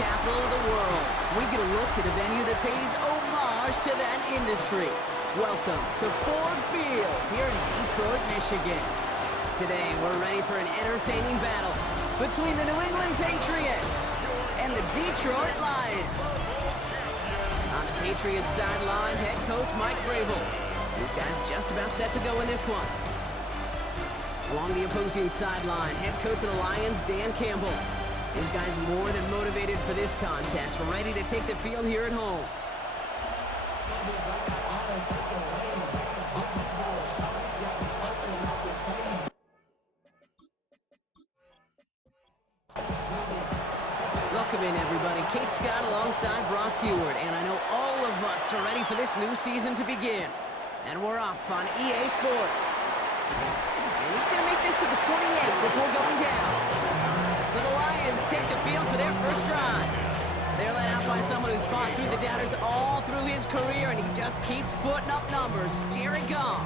capital of the world, we get a look at a venue that pays homage to that industry. Welcome to Ford Field here in Detroit, Michigan. Today, we're ready for an entertaining battle between the New England Patriots and the Detroit Lions. On the Patriots sideline, head coach Mike Vrabel. These guys just about set to go in this one. Along the opposing sideline, head coach of the Lions, Dan Campbell. These guys more than motivated for this contest. We're ready to take the field here at home. Welcome in, everybody. Kate Scott alongside Brock Heward. And I know all of us are ready for this new season to begin. And we're off on EA Sports. And he's going to make this to the 28 before going down. So the Lions take the field for their first drive. They're led out by someone who's fought through the doubters all through his career, and he just keeps putting up numbers. Jared Goff.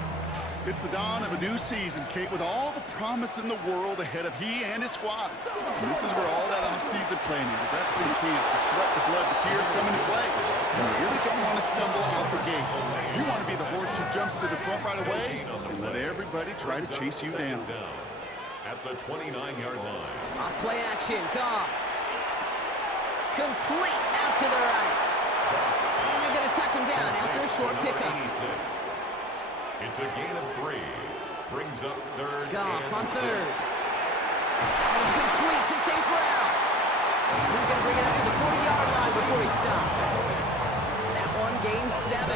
It's the dawn of a new season, Kate, with all the promise in the world ahead of he and his squad. And this is where all that off-season planning, the reps in camp, the sweat, the blood, the tears come into play. And you really don't want to stumble out the gate. You want to be the horse who jumps to the front right away and let everybody try to chase you down. At the 29-yard line. Off play action, Goff. Complete out to the right. And they're going to touch him down after a short pickup. It's a gain of 3. Brings up third. Goff on third. And complete to St. Brown. And he's going to bring it up to the 40-yard line before he stops. That one gains 7.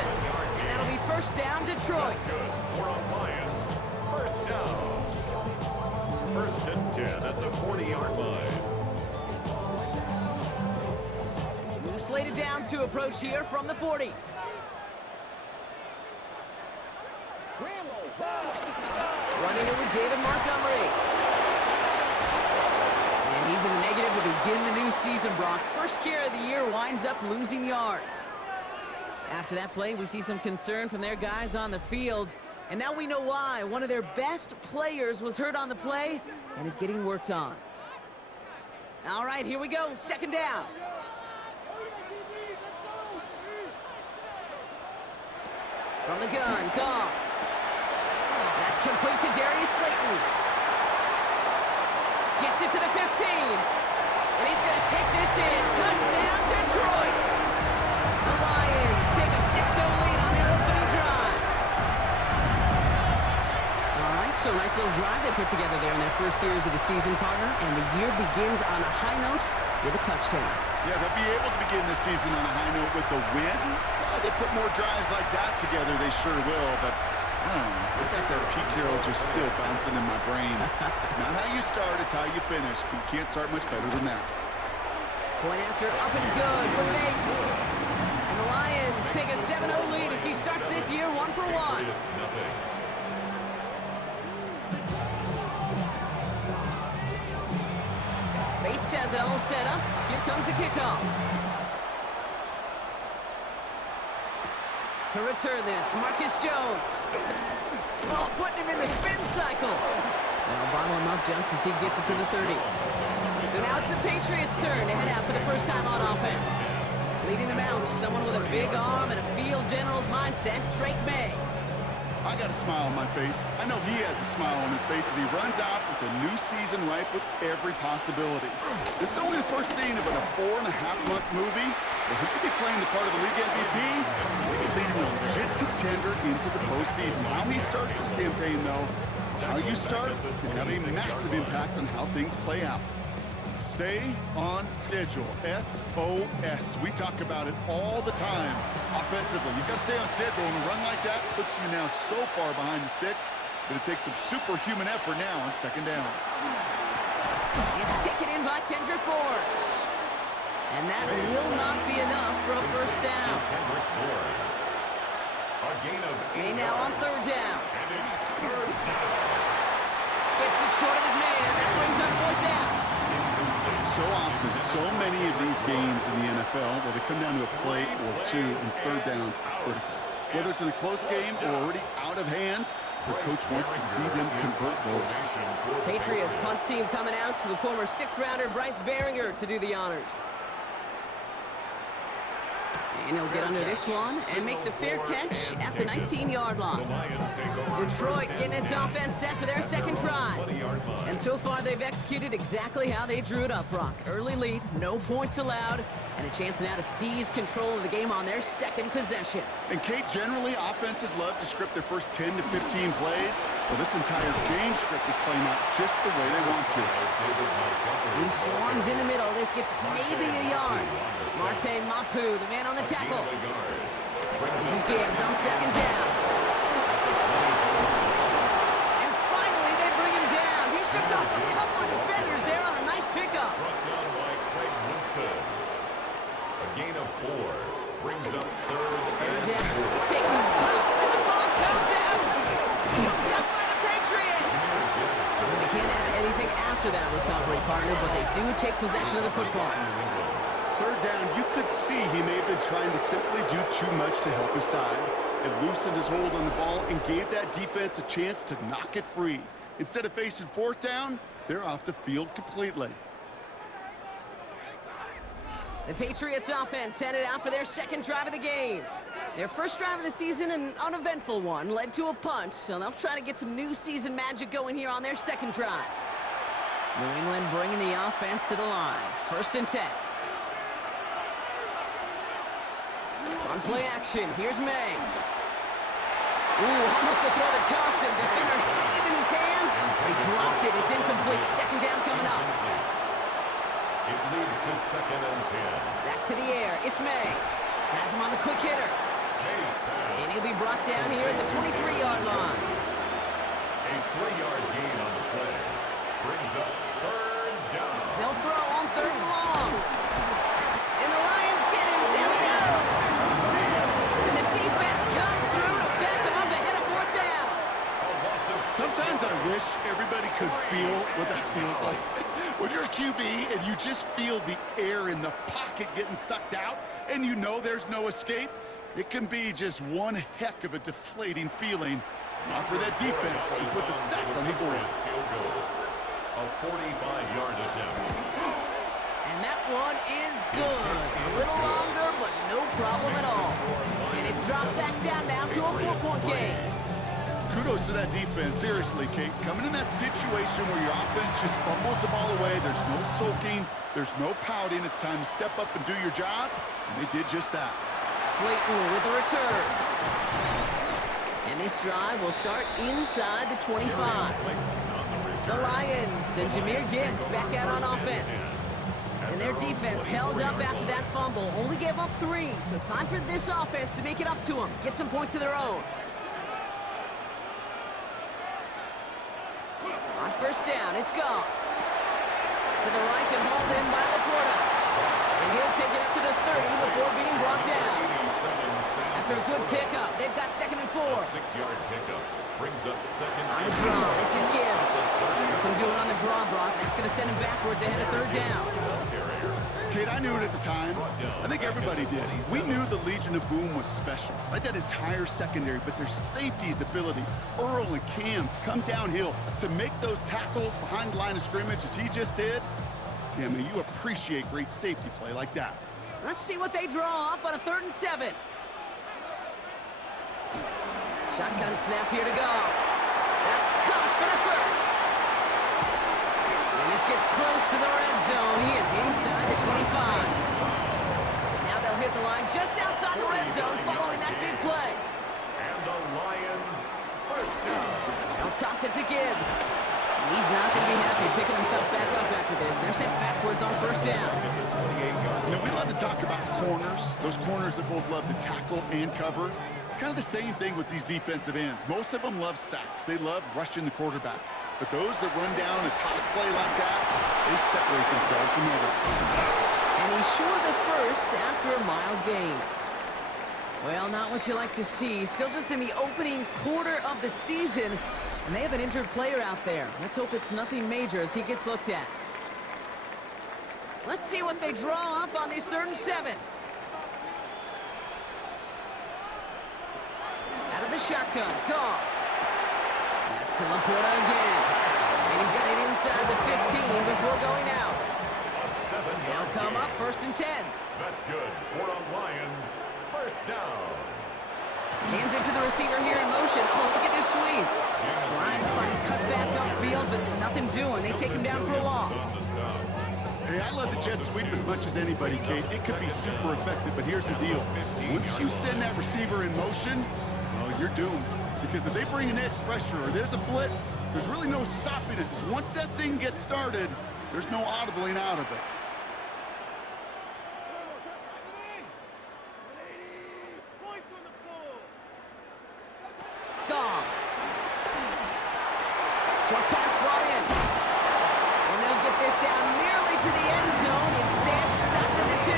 And that'll be first down, Detroit. That's good for a Lions. First down. First and 10 at the 40-yard line. New slated downs to approach here from the 40. Running it with David Montgomery. And he's in the negative to begin the new season, Brock. First carry of the year winds up losing yards. After that play, we see some concern from their guys on the field. And now we know why. One of their best players was hurt on the play and is getting worked on. All right, here we go. Second down. From the gun, Goff. That's complete to Darius Slayton. Gets it to the 15. And he's going to take this in. Touchdown, Detroit. The Lions take a 6-0 lead on their opening drive. All right, so nice little drive they put together there in their first series of the season, partner. And the year begins on a high note with a touchdown. Yeah, they'll be able to begin this season on a high note with a win. They put more drives like that together, they sure will, but I don't know. I got that Pete Carroll just still bouncing in my brain. It's not how you start, it's how you finish. But you can't start much better than that. Point after up and good for Bates. And the Lions take a 7-0 lead as he starts this year 1 for 1. It's nothing. Bates has it all set up. Here comes the kickoff. To return this, Marcus Jones. Oh, putting him in the spin cycle. Now bottle him up just as he gets it to the 30. So now it's the Patriots' turn to head out for the first time on offense. Leading them out, someone with a big arm and a field general's mindset, Drake May. I got a smile on my face. I know he has a smile on his face as he runs out with a new season ripe with every possibility. This is only the first scene of a 4.5-month movie where he could be playing the part of the league MVP, maybe leading a legit contender into the postseason. How he starts this campaign, though, how you start can have a massive impact on how things play out. Stay on schedule. SOS. We talk about it all the time offensively. You've got to stay on schedule, and a run like that puts you now so far behind the sticks that it takes some superhuman effort now on second down. It's taken in by Kendrick Bourne. And that will not be enough for a first down. A gain of 8. May now on third down. And it's third down. Skips it short of his man. That brings up fourth down. So often, so many of these games in the NFL where they come down to a play or two and third downs are critical. Whether it's in a close game or already out of hand, the coach wants to see them convert those. Patriots punt team coming out with former 6th-rounder Bryce Behringer to do the honors. And he'll get under this one and make the fair catch at the 19-yard line. Detroit getting its offense set for their second drive. And so far, they've executed exactly how they drew it up, Brock. Early lead, no points allowed, and a chance now to seize control of the game on their second possession. And Kate, generally, offenses love to script their first 10 to 15 plays. Well, this entire game script is playing out just the way they want to. He swarms in the middle. This gets maybe a yard. Marte Mapu, the man on the tackle. This is Gibbs on second down. And finally, they bring him down. He shook off a couple of defenders there on a nice pickup. A gain of 4 brings up Third down. He takes a pop, and the ball comes out. Scooped up by the Patriots. They can't add anything after that recovery, partner, but they do take possession of the football. Third down, you could see he may have been trying to simply do too much to help his side. It loosened his hold on the ball and gave that defense a chance to knock it free. Instead of facing fourth down, they're off the field completely. The Patriots offense headed out for their second drive of the game. Their first drive of the season, an uneventful one, led to a punt, so they'll try to get some new season magic going here on their second drive. New England bringing the offense to the line. 1st and 10. On play action, here's May. Ooh, almost a throw that cost him. Defender had it in his hands. He dropped it. It's incomplete. Second down coming up. It leads to 2nd and 10. Back to the air. It's May. Has him on the quick hitter. And he'll be brought down here at the 23-yard line. A 3-yard gain on the play brings up 3rd down. They'll throw on 3rd and long. And the Lions get him. Down he goes. And the defense comes through to back him up ahead of 4th down. Sometimes I wish everybody could feel what that feels like. When you're a QB and you just feel the air in the pocket getting sucked out and you know there's no escape, it can be just one heck of a deflating feeling. Not for that defense, who puts a sack on the board. A 45-yard attempt. And that one is good. A little longer, but no problem at all. And it's dropped back down now to a 4-point game. Kudos to that defense. Seriously, Kate. Coming in that situation where your offense just fumbles the ball away, there's no sulking, there's no pouting. It's time to step up and do your job, and they did just that. Slayton with a return. And this drive will start inside the 25. The Lions and Jahmyr Gibbs back out on offense. And their defense held up after that fumble. Only gave up 3, so time for this offense to make it up to them. Get some points of their own. On 1st down, it's Goff. To the right and hauled in by Laporta. And he'll take it up to the 30 before being brought down. After a good pickup, they've got 2nd and 4. 6-yard pickup brings up 2nd On and the draw, this is Gibbs. Nothing doing on the draw, Brock. That's going to send him backwards ahead of 3rd down. Kate, I knew it at the time. I think everybody did. We knew the Legion of Boom was special, right? That entire secondary, but their safety's ability, Earl and Cam, to come downhill, to make those tackles behind the line of scrimmage as he just did. Yeah, man, you appreciate great safety play like that. Let's see what they draw up on a 3rd and 7. Shotgun snap here to go. That's caught for the 1st. And this gets close to the red zone. He is inside the 25. Now they'll hit the line just outside the red zone following that big play. And the Lions 1st down. They'll toss it to Gibbs. And he's not going to be happy picking himself back up after this. They're sent backwards on 1st down. You know, we love to talk about corners, those corners that both love to tackle and cover. It's kind of the same thing with these defensive ends. Most of them love sacks. They love rushing the quarterback. But those that run down a toss play like that, they separate themselves from others. And he's short the 1st after a mild gain. Well, not what you like to see. Still just in the opening quarter of the season, and they have an injured player out there. Let's hope it's nothing major as he gets looked at. Let's see what they draw up on these 3rd and 7. Out of the shotgun, Goff. That's to Laporta again. And he's got it inside the 15 before going out. A 7 They'll come up 1st and 10. That's good for a Lions first down. Hands it to the receiver here in motion. Oh, look at this sweep. Trying to find a cutback upfield, but nothing doing. They take him down for a loss. Hey, I love the jet sweep as much as anybody, Kate. It could be super effective, but here's the deal. Once you send that receiver in motion, well, you're doomed. Because if they bring an edge pressure or there's a blitz, there's really no stopping it. Because once that thing gets started, there's no audibling out of it. Gone. Short pass brought in. And they'll get this down nearly to the end zone. Instead, stopped at the 2.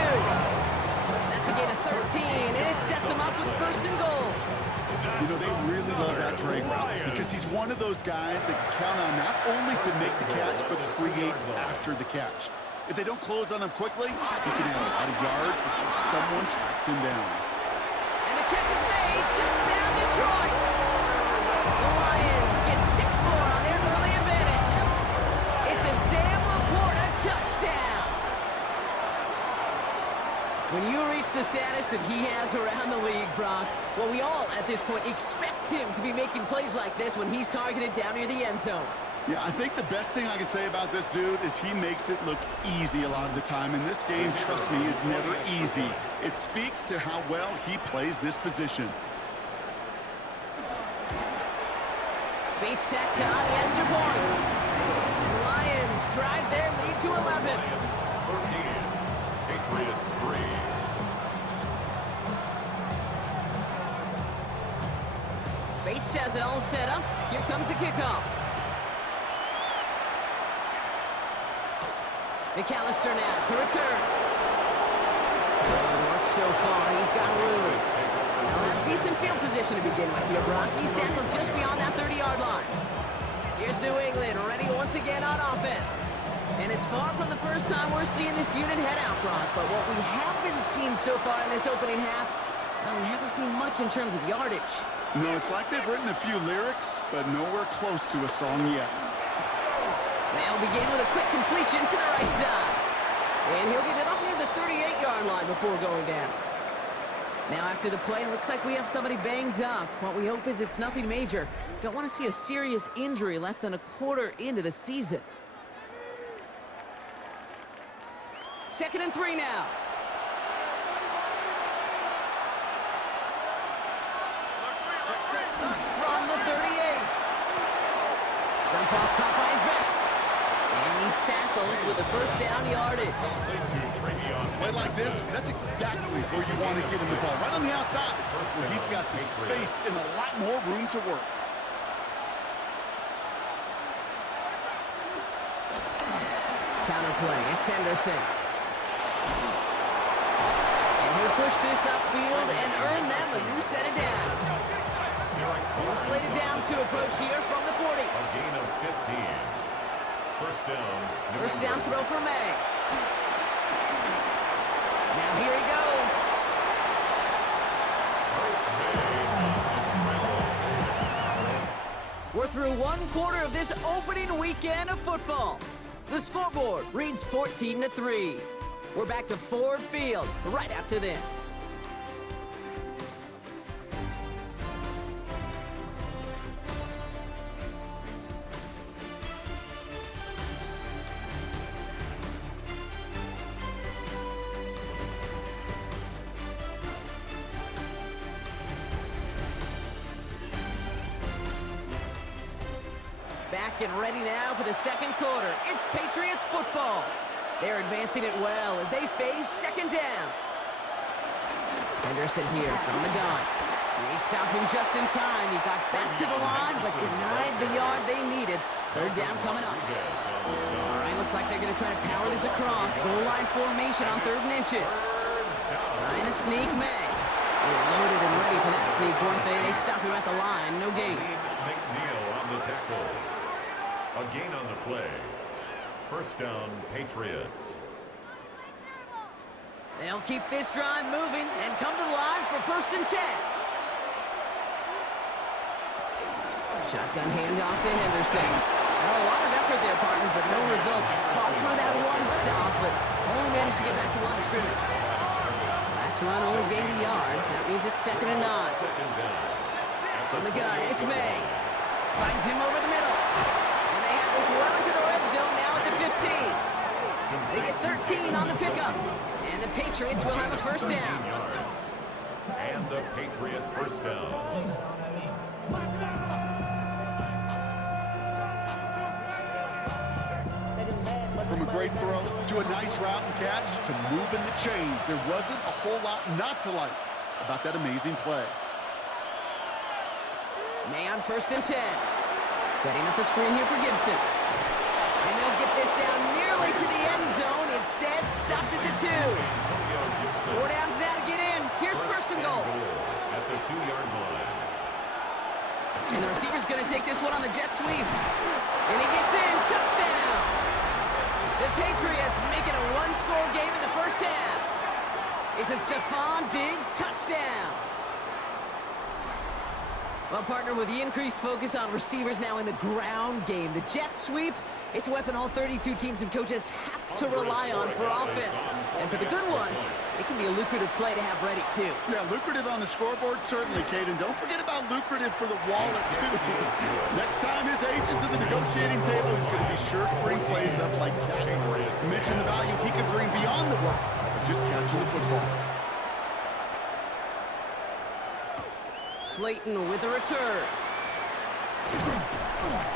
That's a gain of 13, and it sets them up with 1st and goal. You know, they really love that drag route because he's one of those guys that can count on not only to make the catch, but create after the catch. If they don't close on him quickly, he can have a lot of yards before someone tracks him down. And the catch is made. Touchdown, Detroit. The Lions get 6 more on their early advantage. It's a Sam Laporta touchdown. When you reach the status that he has around the league, Brock, well, we all, at this point, expect him to be making plays like this when he's targeted down near the end zone. Yeah, I think the best thing I can say about this dude is he makes it look easy a lot of the time. And this game, trust me, is never easy. It speaks to how well he plays this position. Bates tacks on the extra point. And the Lions drive their lead to 11. Lions 13, Patriots 3. Bates has it all set up. Here comes the kickoff. McAllister now to return. Good work so far. He's got room. They'll have decent field position to begin with here, Brock. He's tackled just beyond that 30-yard line. Here's New England ready once again on offense. And it's far from the first time we're seeing this unit head out, Brock. But what we haven't seen so far in this opening half, well, we haven't seen much in terms of yardage. No, it's like they've written a few lyrics, but nowhere close to a song yet. They'll begin with a quick completion to the right side. And he'll get it up near the 38-yard line before going down. Now after the play, it looks like we have somebody banged up. What we hope is it's nothing major. Don't want to see a serious injury less than a quarter into the season. 2nd and 3 now. From the 38. Dump off caught by his back. And he's tackled with a 1st down yardage. Play like this, that's exactly where you want to give him the ball. Right on the outside. He's got the space and a lot more room to work. Counterplay, it's Henderson. And he'll push this upfield and earn them a new set of downs. More slated downs to approach here from the 40. A gain of 15. First down. 1st down throw for May. Now here he goes. We're through 1 quarter of this opening weekend of football. The scoreboard reads 14-3. We're back to Ford Field right after this. Back and ready now for the 2nd quarter. It's Patriots football. They're advancing it well as they face 2nd down. Henderson here from the gun. He stopped him just in time. He got back to the line, but denied the yard they needed. 3rd down coming up. All right, looks like they're going to try to power this across. Goal line formation on 3rd and inches. Trying to sneak May. They were loaded and ready for that sneak, weren't they? They stopped him at the line. No gain. McNeil on the tackle. A gain on the play. 1st down, Patriots. They'll keep this drive moving and come to the line for 1st and 10. Shotgun handoff to Henderson. Well, a lot of effort there, partner, but no results. Fought through that one stop, but only managed to get back to the line of scrimmage. Last run only gained a yard. That means it's 2nd and 9. From the gun, it's May. Finds him over the middle. And they have this well into the red zone now at the 15. They get 13 on the pickup. And the Patriots will have a first down. And the Patriot first down. From a great throw to a nice route and catch to moving the chains, there wasn't a whole lot not to like about that amazing play. May on 1st and 10. Setting up the screen here for Gibson. And they'll get this down nearly to the end zone. Instead, stopped at the 2. 4 downs now to get in. Here's 1st and goal. At the 2-yard line. And the receiver's going to take this one on the jet sweep. And he gets in. Touchdown. The Patriots make it a one-score game in the first half. It's a Stephon Diggs touchdown. Well, partner, with the increased focus on receivers now in the ground game, the jet sweep, it's a weapon all 32 teams and coaches have to rely on for offense. And for the good ones, it can be a lucrative play to have ready, too. Yeah, lucrative on the scoreboard, certainly, Caden. Don't forget about lucrative for the wallet, too. Next time his agent's at the negotiating table, he's going to be sure to bring plays up like that. Mention the value he could bring beyond the work of just catching the football. Slayton with a return.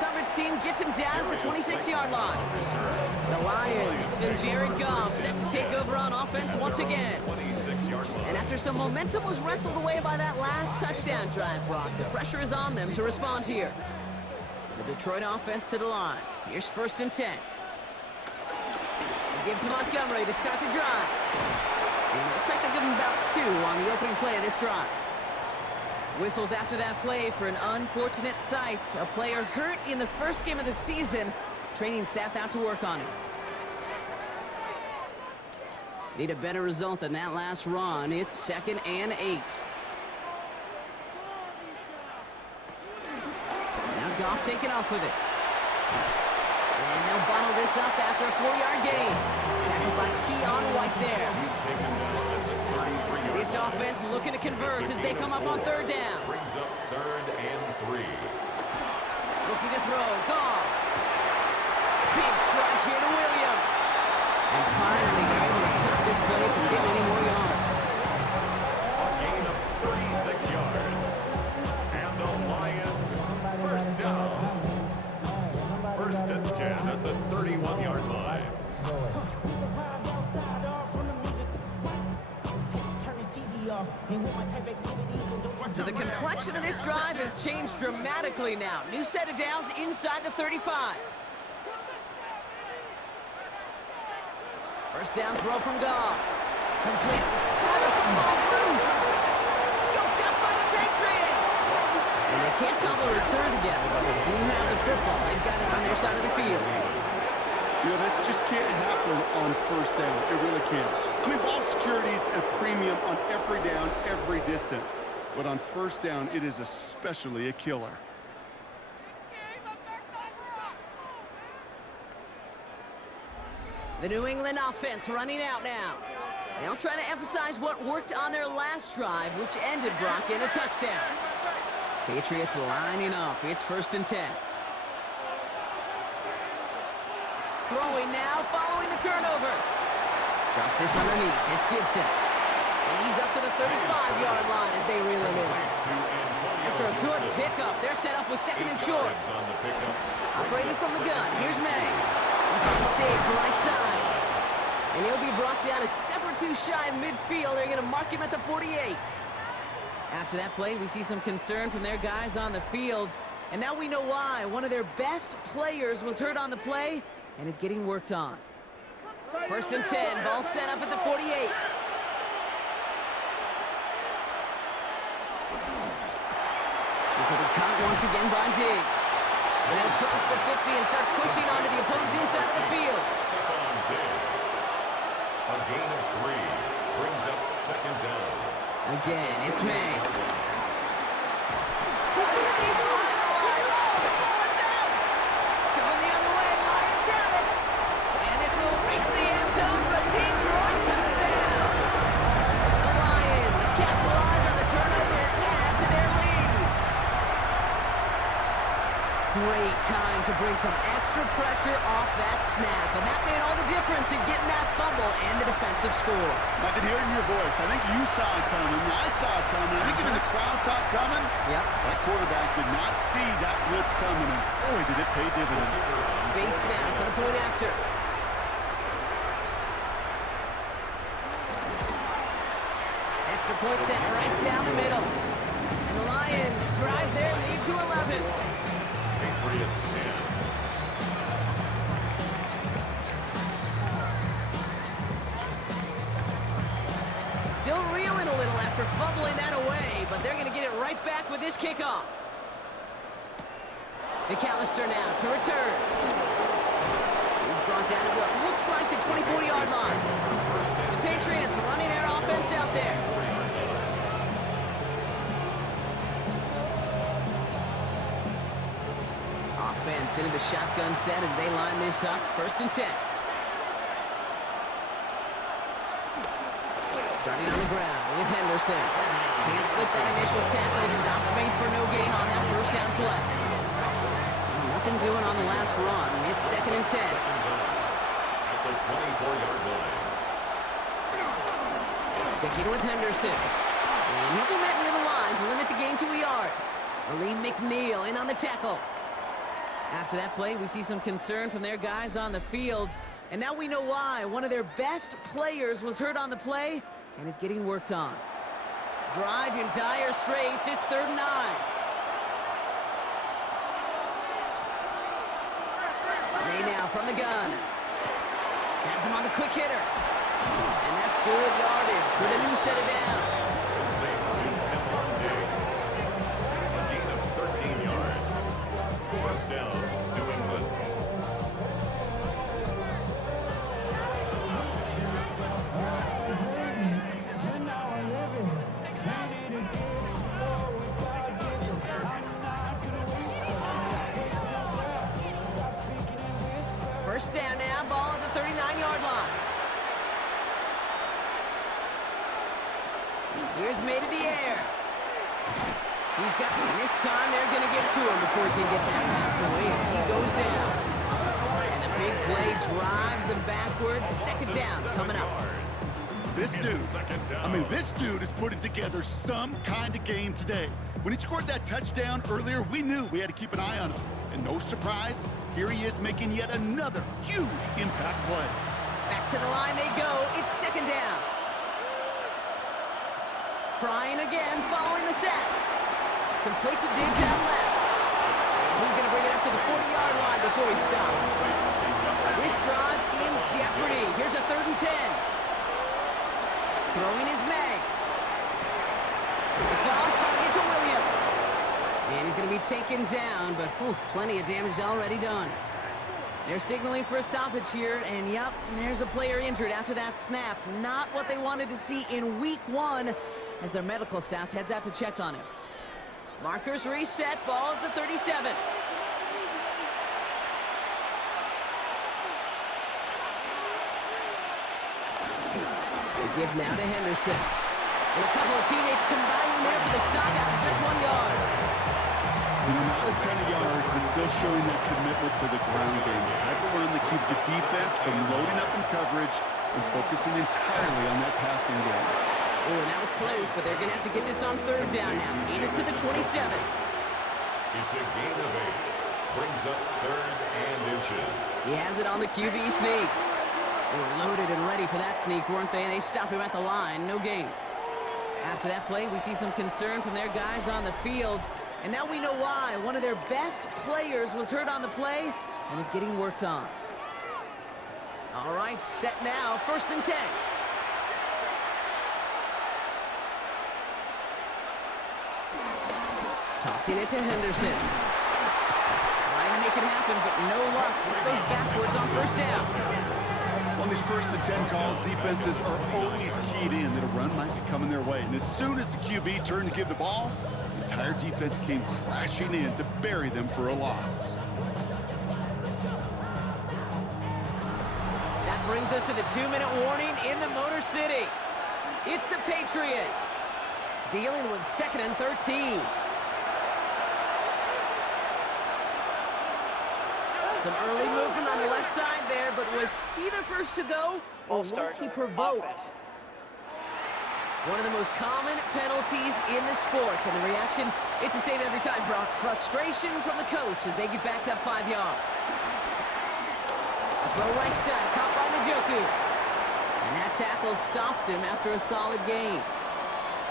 Coverage team gets him down at the 26-yard line. The Lions and Jared Goff set to take over on offense once again. And after some momentum was wrestled away by that last touchdown drive, Brock, the pressure is on them to respond here. The Detroit offense to the line. Here's 1st and 10. He gives to Montgomery to start the drive. And it looks like they'll give him about 2 on the opening play of this drive. Whistles after that play for an unfortunate sight. A player hurt in the first game of the season. Training staff out to work on it. Need a better result than that last run. It's 2nd and 8. Now Goff taking off with it. And they'll bottle this up after a 4-yard gain. Tackled by Keon White there. He's taken down at the 33-yard. This offense looking to convert as they come up on 3rd down. Brings up 3rd and 3. Looking to throw. Goff. Big strike here to Williams. And finally, they're able to stop this play from getting any more yards. A gain of 36 yards. And the Lions first down. 1st and 10 at the 31-yard line. So the complexion of this drive has changed dramatically now. New set of downs inside the 35. First down throw from Goff. Complete. Oh, the football's loose. Scoped up by the Patriots. And they can't cobble a return together, but they do have the football. They've got it on their side of the field. You know, this just can't happen on 1st down. It really can't. I mean, ball security is a premium on every down, every distance. But on 1st down, it is especially a killer. The New England offense running out now. They'll try to emphasize what worked on their last drive, which ended, Brock, in a touchdown. Patriots lining up. It's 1st and 10. Throwing now, following the turnover. Drops this underneath. It's Gibson. And he's up to the 35-yard line as they reel him in. After a good pickup, they're set up with 2nd and short. Operating from the gun, here's May. On stage, right side. And he'll be brought down a step or 2 shy of midfield. They're going to mark him at the 48. After that play, we see some concern from their guys on the field. And now we know why. One of their best players was hurt on the play and is getting worked on. 1st and 10, ball set up at the 48. This will be caught once again by Diggs. And they'll cross the 50 and start pushing onto the opposing side of the field. Stephon Diggs. A gain of 3 brings up 2nd down. Again, it's May. Going to bring some extra pressure off that snap, and that made all the difference in getting that fumble and the defensive score. I can hear it in your voice. I think you saw it coming. I saw it coming. I think even the crowd saw it coming. Yep. That quarterback did not see that blitz coming, and boy, did it pay dividends. Bait snap for the point after. Extra point sent right down the middle. And the Lions drive their lead to 11. Patriots 10. Still reeling a little after fumbling that away, but they're going to get it right back with this kickoff. McAllister now to return. He's brought down at what looks like the 24-yard line. The Patriots running their offense out there. Offense into the shotgun set as they line this up. 1st and 10. Starting on the ground with Henderson. Can't slip that initial tackle. Stops made for no gain on that 1st down play. Nothing doing on the last run. It's 2nd and 10. At the 24-yard line. Sticking with Henderson. And he'll be met near the line to limit the gain to a yard. Lee McNeil in on the tackle. After that play, we see some concern from their guys on the field. And now we know why. One of their best players was hurt on the play and is getting worked on. Drive in dire straits. It's 3rd and 9. May now from the gun. Has him on the quick hitter. And that's good yardage with a new set of downs. A gain of 13 yards. 1st down, New England. First down now, ball at the 39-yard line. Here's May to the air. He's got, and this time they're going to get to him before he can get that pass away as he goes down. And the big play drives them backwards. 2nd down coming up. This dude is putting together some kind of game today. When he scored that touchdown earlier, we knew we had to keep an eye on him. And no surprise, here he is making yet another huge impact play. Back to the line they go. It's 2nd down. Trying again, following the sack. Complete to Diggs out left. And he's going to bring it up to the 40-yard line before he stops. This drive in jeopardy. Here's a 3rd and 10. Throwing is May. It's on target to Williams. And he's going to be taken down, but plenty of damage already done. They're signaling for a stoppage here, and yep, there's a player injured after that snap. Not what they wanted to see in week 1 as their medical staff heads out to check on him. Markers reset, ball at the 37. They give now to Henderson. And a couple of teammates combining there for the stop after just 1 yard. Not a ton of yards, but still showing that commitment to the ground game. The type of run that keeps the defense from loading up in coverage and focusing entirely on that passing game. Oh, and that was close, but they're going to have to get this on 3rd down now. Lead us to the 27. It's a gain of 8. Brings up 3rd and inches. He has it on the QB sneak. They were loaded and ready for that sneak, weren't they? They stopped him at the line. No gain. After that play, we see some concern from their guys on the field. And now we know why. One of their best players was hurt on the play and is getting worked on. All right, set now. 1st and 10. Tossing it to Henderson. Trying to make it happen, but no luck. This goes backwards on 1st down. On these 1st and 10 calls, defenses are always keyed in that a run might be coming their way. And as soon as the QB turned to give the ball, the entire defense came crashing in to bury them for a loss. That brings us to the 2-minute warning in the Motor City. It's the Patriots dealing with 2nd and 13. Some early movement on the left side there, but was he the first to go, or was he provoked? One of the most common penalties in the sport, and the reaction, it's the same every time, Brock. Frustration from the coach as they get backed up 5 yards. A throw right side, caught by Njoku. And that tackle stops him after a solid gain.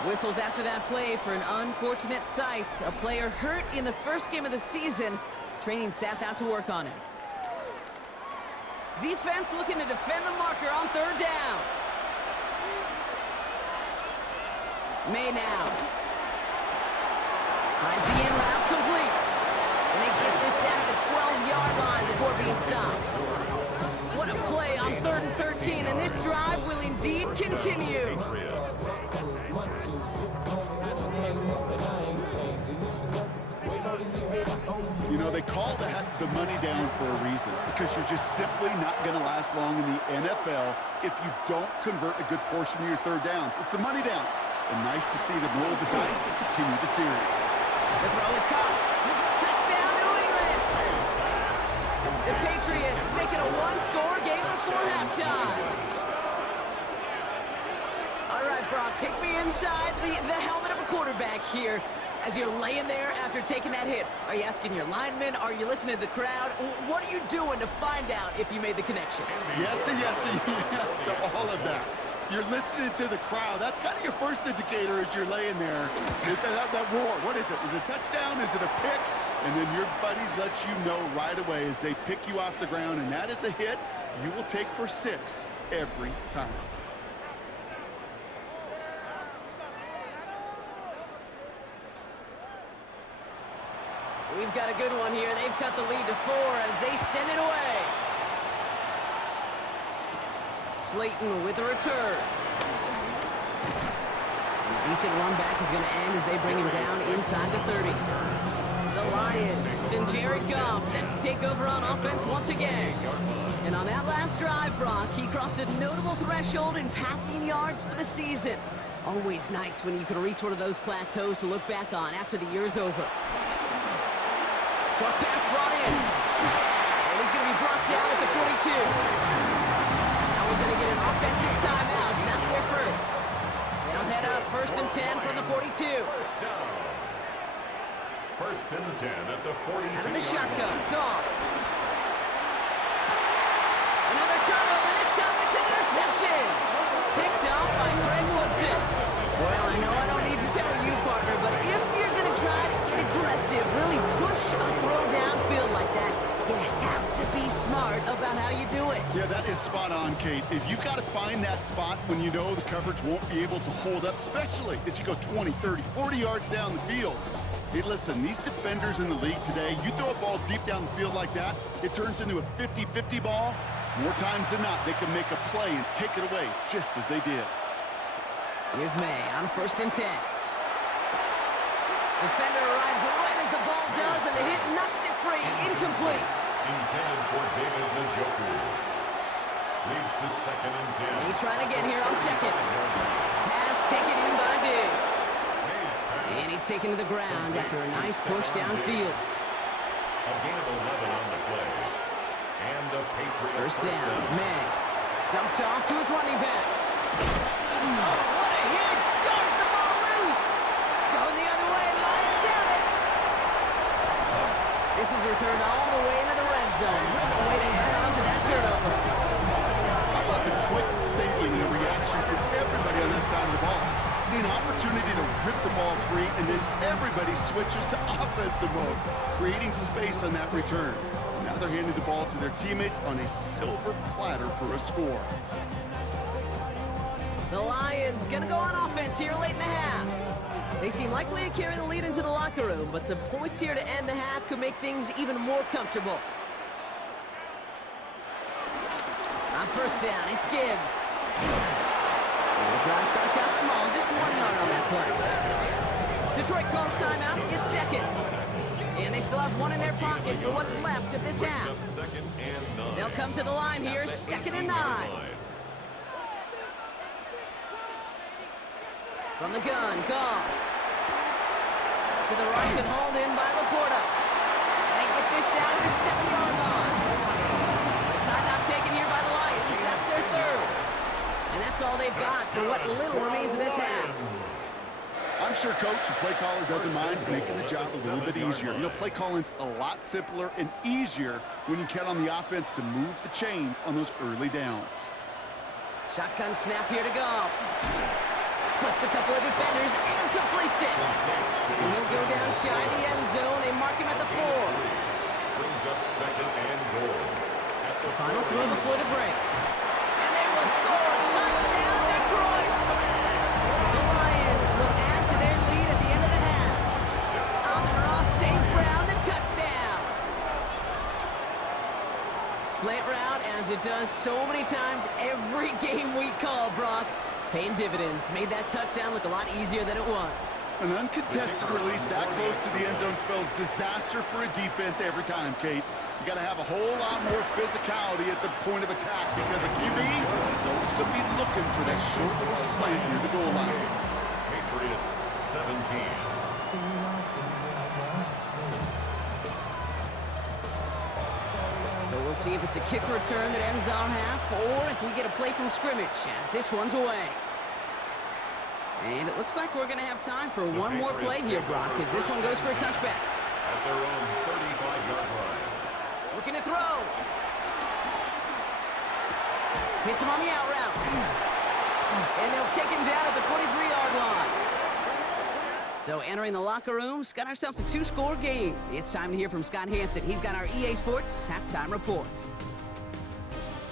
Whistles after that play for an unfortunate sight. A player hurt in the first game of the season. Training staff out to work on him. Defense looking to defend the marker on 3rd down. May now. Finds the in route complete. And they get this down to the 12-yard line before being stopped. What a play on 3rd and 13, and this drive will indeed continue. You know, they call that the money down for a reason, because you're just simply not going to last long in the NFL if you don't convert a good portion of your 3rd downs. It's the money down. And nice to see them roll the dice and continue the series. The throw is caught. Touchdown, New England! The Patriots make it a one-score game before halftime. All right, Brock, take me inside the helmet of a quarterback here as you're laying there after taking that hit. Are you asking your linemen? Are you listening to the crowd? What are you doing to find out if you made the connection? Yes and yes and yes to all of that. You're listening to the crowd. That's kind of your first indicator as you're laying there. That roar, what is it? Is it a touchdown? Is it a pick? And then your buddies let you know right away as they pick you off the ground, and that is a hit you will take for 6 every time. We've got a good one here. They've cut the lead to 4 as they send it away. Slayton with a return. And a decent run back is going to end as they bring him down inside the 30. The Lions and Jared Goff set to take over on offense once again. And on that last drive, Brock, he crossed a notable threshold in passing yards for the season. Always nice when you can reach one of those plateaus to look back on after the year's over. Short pass brought in. And he's going to be brought down at the 42. Now we're going to get an offensive timeout, and that's their first. They'll head up 1st and 10 from the 42. First down. 1st and 10 at the 42. Out of the shotgun. Goff. Another turnover. This time it's an interception. Picked off by Greg Woodson. Well, I know I don't need to tell you, partner, but if you're going to try to get aggressive, really push a throw downfield like that, you have to be smart about how you do it. Yeah, that is spot on, Kate. If you've got to find that spot when you know the coverage won't be able to hold up, especially as you go 20, 30, 40 yards down the field. Hey, listen, these defenders in the league today, you throw a ball deep down the field like that, it turns into a 50-50 ball. More times than not, they can make a play and take it away, just as they did. Here's May on 1st and 10. Defender arrives right as the ball does, and the hit knocks it free. Incomplete. Intended for David Njoku. Leads to 2nd and 10. He trying to get here on 2nd. Pass taken in by Diggs. And he's taken to the ground after a nice push downfield. A gain of 11 on the play. And the Patriots 1st down. May dumped off to his running back. Oh, what a hit! Starts the ball loose. Going the other way. Lions have it. This is returned all the way into the red zone. What a way to add on to that turnover. How about the quick thinking and the reaction from everybody on that side of the ball? See an opportunity to rip the ball free, and then everybody switches to offensive mode, creating space on that return. Now they're handing the ball to their teammates on a silver platter for a score. The Lions gonna go on offense here late in the half. They seem likely to carry the lead into the locker room, but some points here to end the half could make things even more comfortable. On 1st down, it's Gibbs. The drive starts out small, just 1 yard on that play. Detroit calls timeout, it's 2nd. And they still have 1 in their pocket for what's left of this half. They'll come to the line here, 2nd and 9. From the gun, Goff. To the right and hauled in by Laporta. And they get this down to the 7-yard line. And that's all they've got for what little remains of this half. I'm sure, Coach, your play caller doesn't mind making the job a little bit easier. You know, play calling's a lot simpler and easier when you count on the offense to move the chains on those early downs. Shotgun snap here to Goff. Splits a couple of defenders and completes it. And he'll go down shy of the end zone. They mark him at the 4. Brings up second and goal. The final throw before the break. And they will score. Touchdown, Detroit! The Lions will add to their lead at the end of the half. Amon-Ra St. Brown, the touchdown. Slant route, as it does so many times every game we call, Brock. Paying dividends. Made that touchdown look a lot easier than it was. An uncontested release that close to the end zone spells disaster for a defense every time, Kate. You got to have a whole lot more physicality at the point of attack because a QB is always going to be looking for that short little slant near the goal line. Patriots 17. So we'll see if it's a kick return that ends our half or if we get a play from scrimmage as this one's away. And it looks like we're going to have time for one more play here, Brock, as this one goes for a touchback. At their own 35-yard line. Looking to throw. Hits him on the out route. And they'll take him down at the 43-yard line. So entering the locker room, got ourselves a 2-score game. It's time to hear from Scott Hansen. He's got our EA Sports halftime report.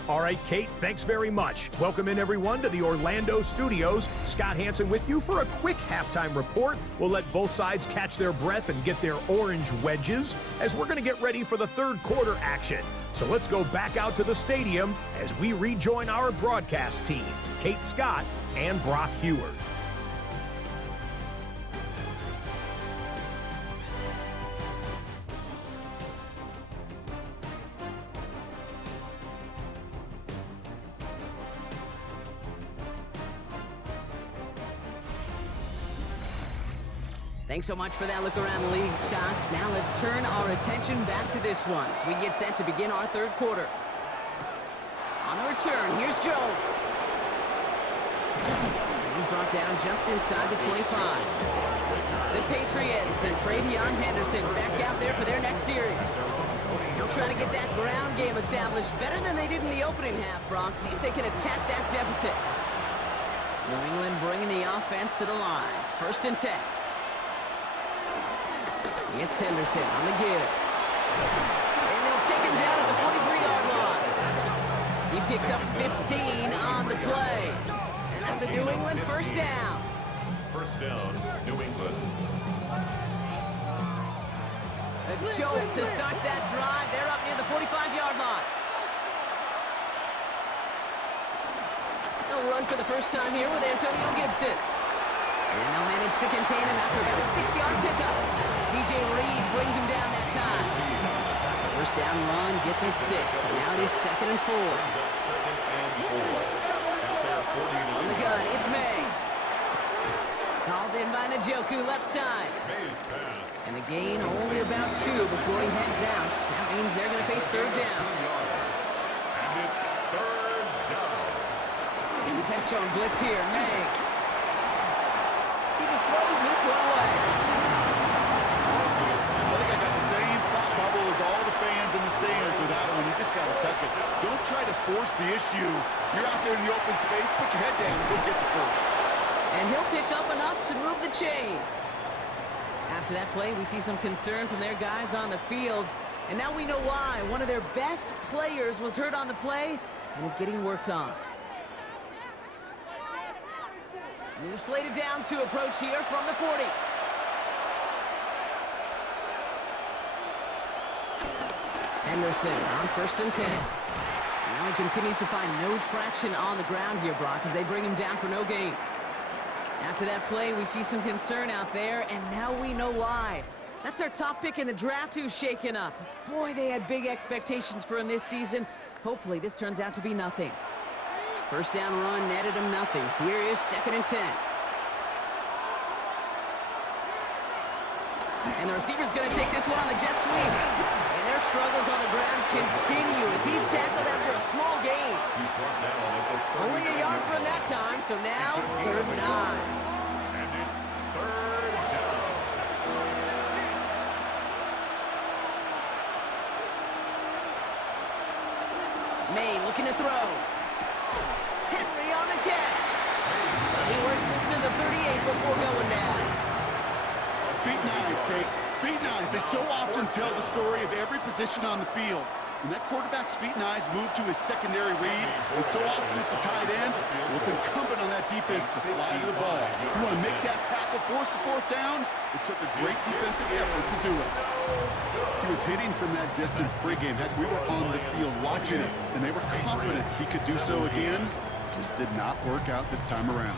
All right, Kate, thanks very much. Welcome in, everyone, to the Orlando studios. Scott Hansen with you for a quick halftime report. We'll let both sides catch their breath and get their orange wedges as we're going to get ready for the third quarter action. So let's go back out to the stadium as we rejoin our broadcast team, Kate Scott and Brock Heward. Thanks so much for that look around the league, Scott. Now let's turn our attention back to this one as we get set to begin our third quarter. On the return, here's Jones. And he's brought down just inside the 25. The Patriots and Travion Henderson back out there for their next series. They'll try to get that ground game established better than they did in the opening half, Brock. See if they can attack that deficit. New England bringing the offense to the line. 1st and 10. It's Henderson on the give. And they'll take him down at the 43-yard line. He picks up 15 on the play. And that's a New England 1st down. 1st down, New England. A jolt to start that drive. They're up near the 45-yard line. They'll run for the first time here with Antonio Gibson. And they'll manage to contain him after about a 6-yard pickup. DJ Reed brings him down that time. The 1st down run gets him 6. So now it is 2nd and 4. On the gun, it's May. Hauled in by Njoku, left side. And the gain only about 2 before he heads out. That means they're going to face 3rd down. And it's 3rd down. Defense showing blitz here. May. He just throws this one away. I think I got the same thought bubble as all the fans in the stands with that one. You just got to tuck it. Don't try to force the issue. You're out there in the open space. Put your head down and go get the first. And he'll pick up enough to move the chains. After that play, we see some concern from their guys on the field. And now we know why. One of their best players was hurt on the play and is getting worked on. New slated downs to approach here from the 40. Henderson on 1st and 10. Now he continues to find no traction on the ground here, Brock, as they bring him down for no gain. After that play, we see some concern out there, and now we know why. That's our top pick in the draft who's shaken up. Boy, they had big expectations for him this season. Hopefully this turns out to be nothing. 1st down run netted him nothing. Here is 2nd and 10. And the receiver's going to take this one on the jet sweep. And their struggles on the ground continue as he's tackled after a small gain. Only a yard for him that time, so now 3rd and 9. And it's 3rd down. May looking to throw. Henry on the catch. And he works this to the 38 before going down. Feet nines, Kate. Feet nines. They so often tell the story of every position on the field. When that quarterback's feet nines move to his secondary read, and so often it's a tight end, well, it's incumbent on that defense to fly to the ball. You want to make that tackle, force the 4th down? It took a great defensive effort to do it. He was hitting from that distance pregame. Heck, we were on the field watching it, and they were confident he could do so again. Just did not work out this time around.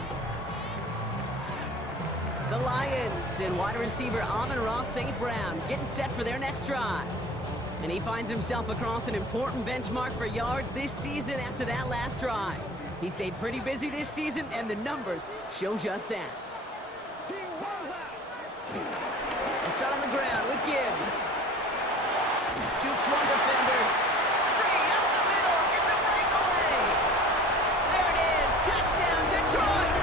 The Lions and wide receiver Amon-Ra St. Brown getting set for their next drive. And he finds himself across an important benchmark for yards this season after that last drive. He stayed pretty busy this season, and the numbers show just that. We'll start on the ground with Gibbs. Jukes one defender. Free up the middle. It's a breakaway. There it is. Touchdown, Detroit.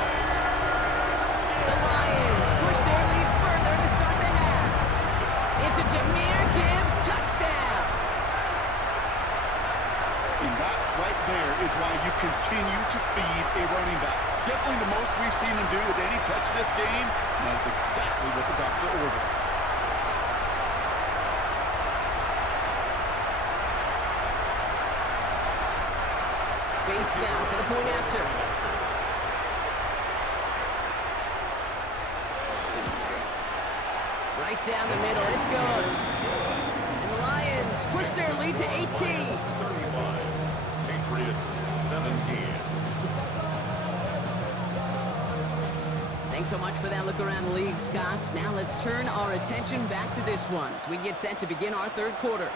The Lions push their lead further to start the half. It's a Jahmyr Gibbs touchdown. And that right there is why you continue to feed a running back. Definitely the most we've seen him do with any touch this game. And that's exactly what the doctor ordered. Bates now for the point after. Right down the middle, it's good. And the Lions push their lead to 18. 35. Patriots 17. Thanks so much for that look around the league, Scott. Now let's turn our attention back to this one as we get set to begin our 3rd quarter.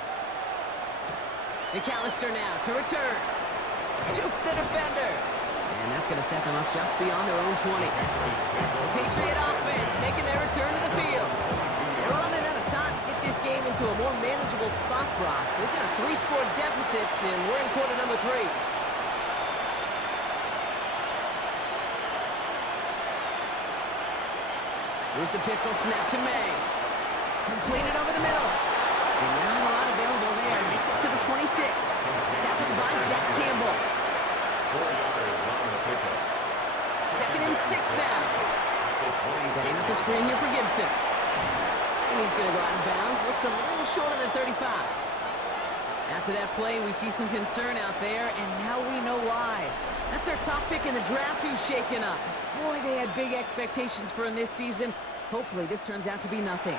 McAllister now to return. Juke the defender. And that's going to set them up just beyond their own 20. The Patriot offense making their return to the field. They're running out of time to get this game into a more manageable spot, Brock. They've got a 3-score deficit, and we're in quarter number 3. Here's the pistol snap to May. Completed over the middle. And not a lot available there. Makes it to the 26. Tackled by Jack Campbell. 4 yards on the pickup. 2nd and 6 now. Setting up the screen here for Gibson. And he's going to go out of bounds. Looks a little short of the 35. After that play, we see some concern out there, and now we know why. That's our top pick in the draft who's shaken up. Boy, they had big expectations for him this season. Hopefully this turns out to be nothing.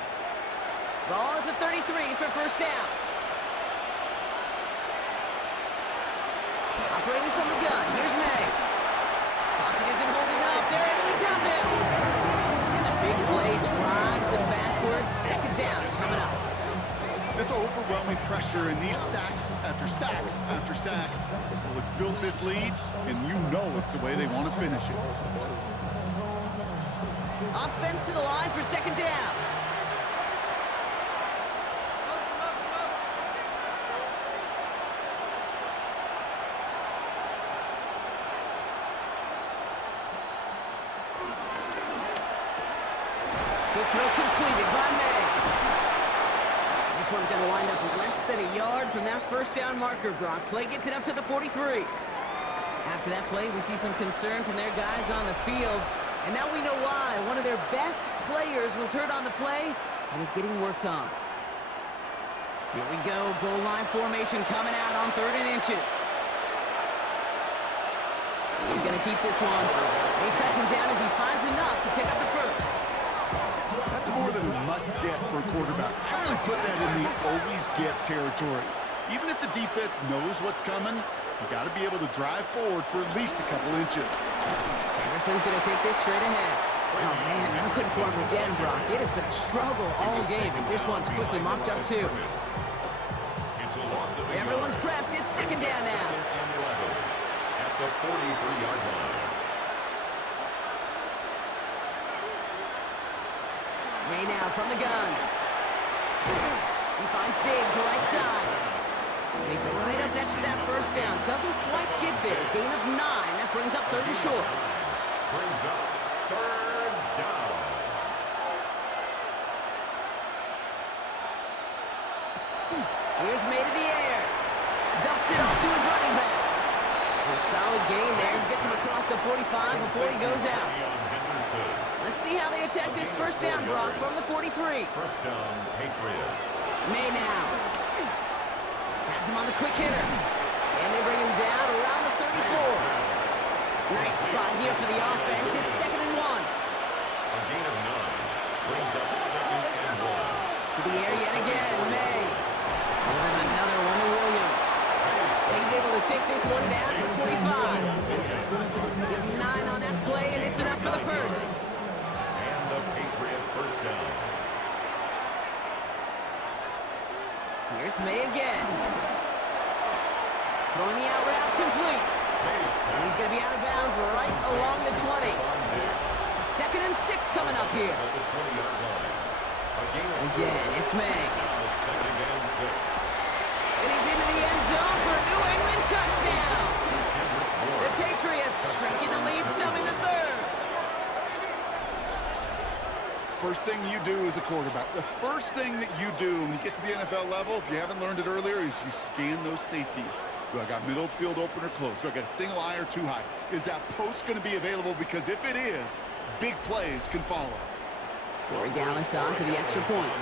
Ball at the 33 for 1st down. Operating from the gun, here's May. Pocket isn't holding up, they're able to drop him. And the big play drives them backwards. 2nd down coming up. This overwhelming pressure and these sacks after sacks after sacks, well, it's built this lead, and you know it's the way they want to finish it. Offense to the line for 2nd down. Good throw completed by May. This one's going to wind up less than a yard from that 1st down marker, Brock. Play gets it up to the 43. After that play, we see some concern from their guys on the field. And now we know why. One of their best players was hurt on the play and is getting worked on. Here we go. Goal line formation coming out on 3rd and inches. He's going to keep this one. They touch him down as he finds enough to pick up the 1st. That's more than a must-get for a quarterback. I really put that in the always-get territory. Even if the defense knows what's coming, you got to be able to drive forward for at least a couple inches. Anderson's going to take this straight ahead. Oh, man, nothing for him again, Brock. It has been a struggle all game as this one's quickly mopped up, too. Everyone's prepped. It's 2nd down now. At the 43-yard line. May now from the gun. He finds Diggs, right side. And he's right up next to that first down. Doesn't quite get there. Gain of 9. That brings up 3rd and short. Brings up 3rd down. Here's May to the air. Dumps it off to his running back. A solid gain there. Gets him across the 45 before he goes out. Let's see how they attack this first down, Brock, from the 43. First down, Patriots. May now. Has him on the quick hitter. And they bring him down around the 34. Nice spot here for the offense. It's 2nd and 1. A gain of 9. Brings up 2nd and 1. To the air yet again, May. Oh, there's another one to Williams. And he's able to take this one down to the 25. Give him 9 on that play, and it's enough for the first. And the Patriot first down. Here's May again. Throwing the out route complete. And he's going to be out of bounds right along the 20. 2nd and 6 coming up here. Again, it's May. And he's into the end zone for a New England touchdown. The Patriots shrinking the lead some in the 3rd. First thing you do as a quarterback, the first thing that you do when you get to the NFL level, if you haven't learned it earlier, is you scan those safeties. Do I got middle field open or close? Do I got a single eye or too high? Is that post going to be available? Because if it is, big plays can follow. Corey Dallas on for the extra point.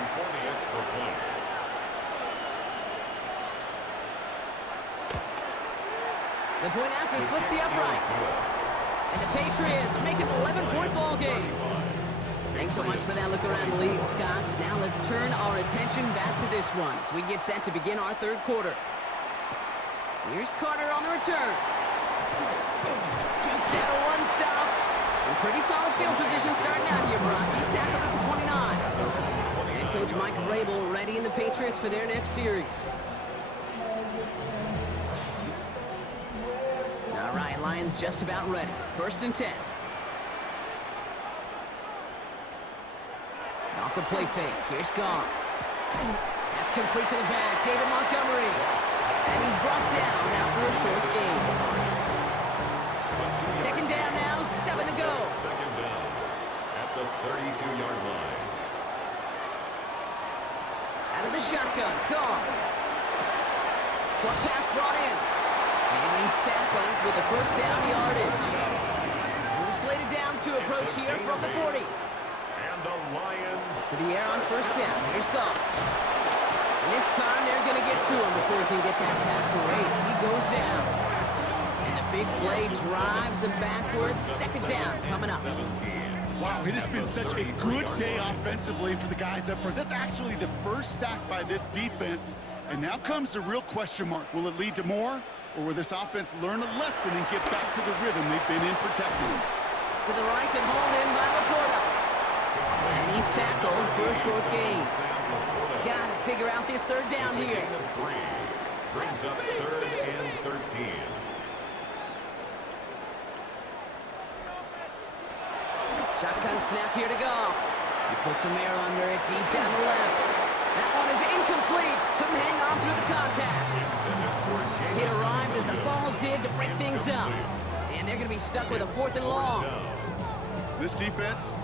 The point after splits the upright. And the Patriots make an 11-point ball game. Thanks so much for that look around the league, Scott. Now let's turn our attention back to this one as we get set to begin our 3rd quarter. Here's Carter on the return. Jukes out a one-stop. And pretty solid field position starting out here, Brock. He's tackled at the 29. Head coach Mike Vrabel readying the Patriots for their next series. All right, Lions just about ready. 1st and 10. Off the play fake. Here's Goff. That's complete to the back. David Montgomery. And he's brought down after a short gain. 2nd down now, 7 to go. 2nd down at the 32-yard line. Out of the shotgun, Goff. Short pass brought in. And he's tackled with the first down yardage. Moves slated downs to approach here from the 40. And the Lions to the air on 1st down. Here's Goff. And this time they're going to get to him before he can get that pass erased. He goes down. And the big play drives them backwards. 2nd down coming up. Wow, it has been such a good day offensively for the guys up front. That's actually the first sack by this defense. And now comes the real question mark. Will it lead to more? Or will this offense learn a lesson and get back to the rhythm they've been in protecting? To the right and hauled in by Laporta. And he's tackled for a short gain. Got to figure out this 3rd down here. Brings up 3rd and 13. Shotgun snap here to Goff. He puts some air under it deep down the left. That one is incomplete. Couldn't hang on through the contact. It arrived as the ball did to break things up. And they're going to be stuck with a 4th and long. This defense,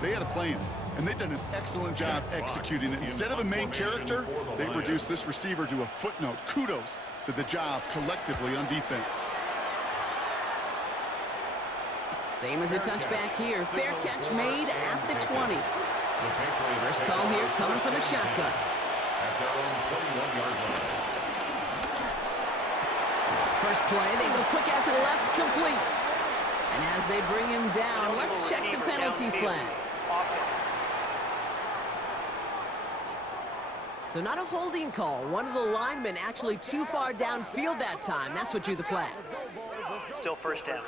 they had a plan. And they've done an excellent job executing it. Instead of a main character, they've reduced this receiver to a footnote. Kudos to the job collectively on defense. Same as a touchback here. Fair catch made at the 20. First call here coming from the shotgun. At their own 21-yard line. First play, they go quick out to the left, complete. And as they bring him down, let's check the penalty flag. So not a holding call. One of the linemen actually too far downfield that time. That's what drew the flag. Still 1st down.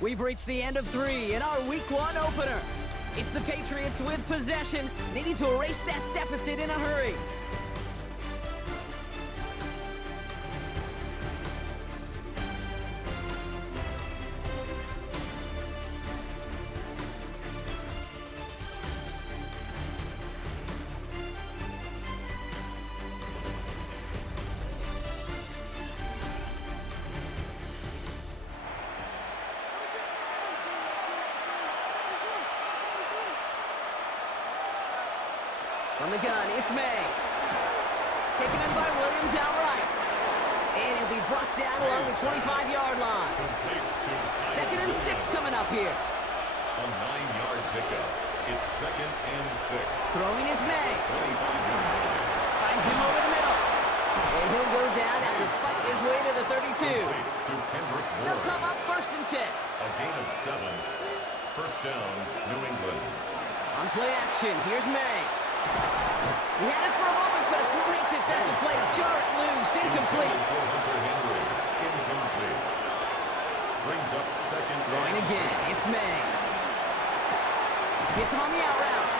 We've reached the end of 3 in our Week 1 opener. It's the Patriots with possession, needing to erase that deficit in a hurry. From the gun, it's May. Taken in by Williams outright. And he'll be brought down along the 25-yard line. 2nd and 6 coming up here. A 9-yard pickup. It's 2nd and 6. Throwing is May. Finds him over the middle. And he'll go down after fighting his way to the 32. They'll come up 1st and 10. A gain of 7. 1st down, New England. On play action, here's May. He had it for a moment, but a great defensive play to jar it loose. Incomplete. Hunter Henry. Incomplete. Brings up 2nd. Throwing again, it's May. Hits him on the out route.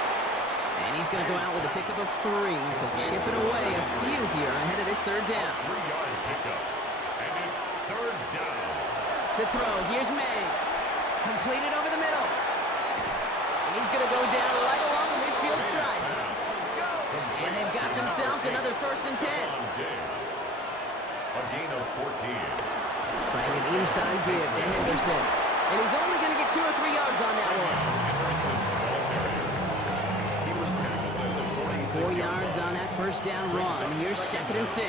And he's going to go out with a pickup of 3, so chipping away a few here ahead of this 3rd down. 3-yard pickup. And it's 3rd down. To throw, here's May. Completed over the middle. And he's going to go down right along the midfield stripe. And they've got themselves another 1st and 10. A gain of 14. Trying an inside give to Henderson. And he's only going to get 2 or 3 yards on that one. He was tackled at the 46. 4 yards on that 1st down run. Here's 2nd and 6.